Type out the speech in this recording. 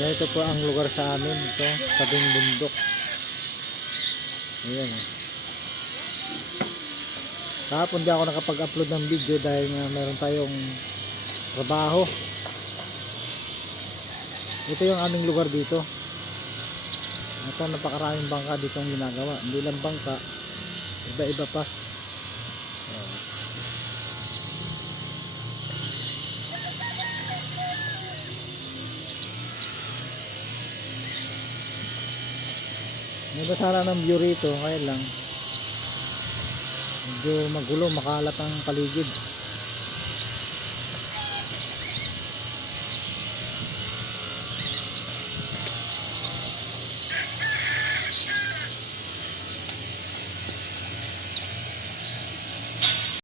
Ganito po ang lugar sa amin. Ito, tabing bundok. Ayan. Kahapon di ako nakapag-upload ng video dahil nga meron tayong trabaho. Ito yung aming lugar dito. Ito, napakaraming bangka dito ang ginagawa. Hindi lang bangka, iba-iba pa. May sana ng view rito, kaya lang medyo magulo, makalat ang paligid.